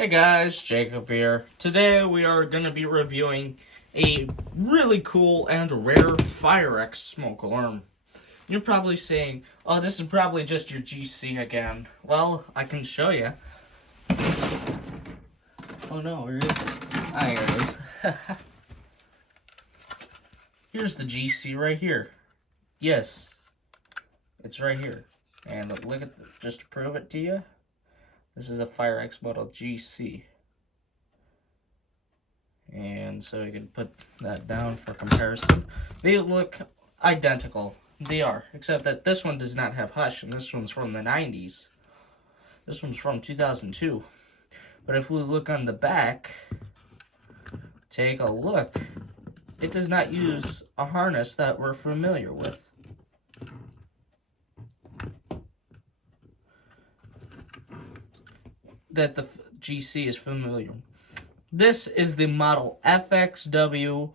Hey guys, Jacob here. Today we are going to be reviewing a really cool and rare FireX smoke alarm. You're probably saying, oh, this is probably just your GC again. Well, I can show you. Oh no, where is it? Ah, here it is. Here's the GC right here. Yes, it's right here. And look at just to prove it to you. This is a FireX model GC. And so you can put that down for comparison. They look identical. They are, except that this one does not have hush, and this one's from the 90s. This one's from 2002. But if we look on the back, take a look. It does not use a harness that we're familiar with. That the GC is familiar. This is the model FXW-R.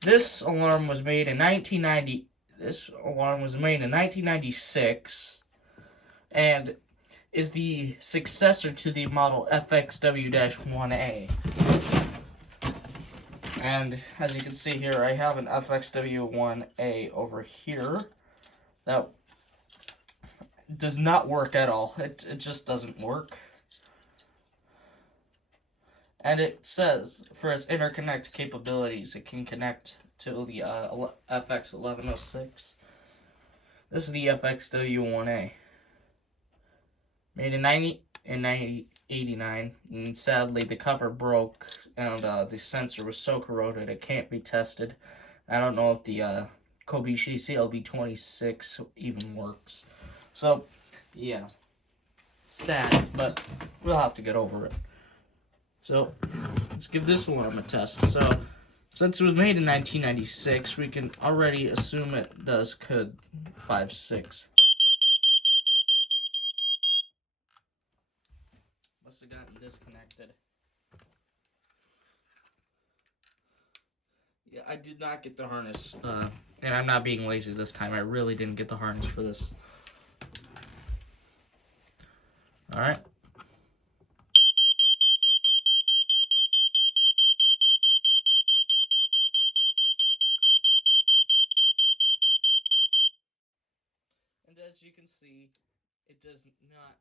This alarm was made in 1990. This alarm was made in 1996, and is the successor to the model FXW-1A. And as you can see here, I have an FXW-1A over here that does not work at all. It just doesn't work. And it says for its interconnect capabilities, it can connect to the FX1106. This is the FXW1A. Made in 1989, and sadly the cover broke, and the sensor was so corroded it can't be tested. I don't know if the Kobishi CLB26 even works. So, yeah, sad, but we'll have to get over it. So, let's give this alarm a test. So, since it was made in 1996, we can already assume it does code 5.6. Must have gotten disconnected. Yeah, I did not get the harness, and I'm not being lazy this time. I really didn't get the harness for this. Alright. And as you can see, it does not,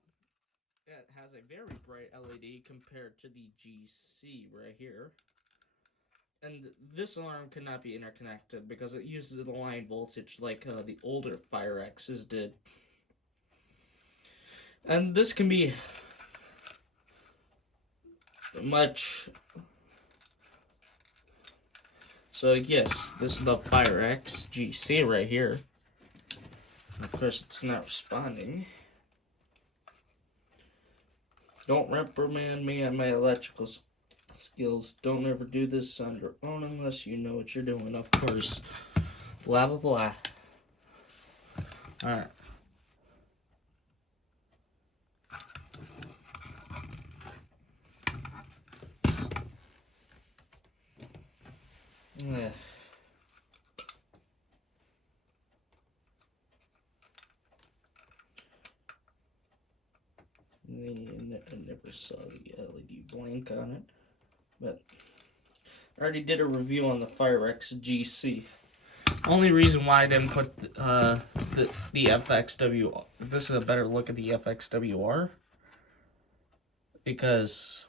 it has a very bright LED compared to the GC right here. And this alarm cannot be interconnected because it uses the line voltage like the older FireX's did. And this can be much. So yes, this is the FireX GC right here. Of course, it's not responding. Don't reprimand me on my electrical skills. Don't ever do this on your own unless you know what you're doing, of course. Blah, blah, blah. Alright. Yeah. I never saw the LED blink on it, but I already did a review on the FireX GC. Only reason why I didn't put the FXW, this is a better look at the FXW-R, because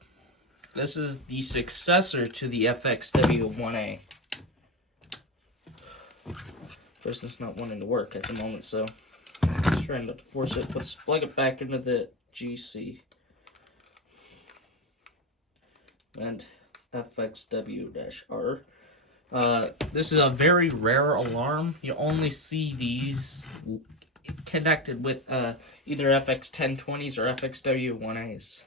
this is the successor to the FXW-1A. First, it's not wanting to work at the moment, so I'm just trying not to force it. Let's plug it back into the GC. And FXW-R. This is a very rare alarm. You only see these connected with either FX1020s or FXW-1As.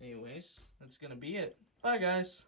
Anyways, that's gonna be it. Bye, guys.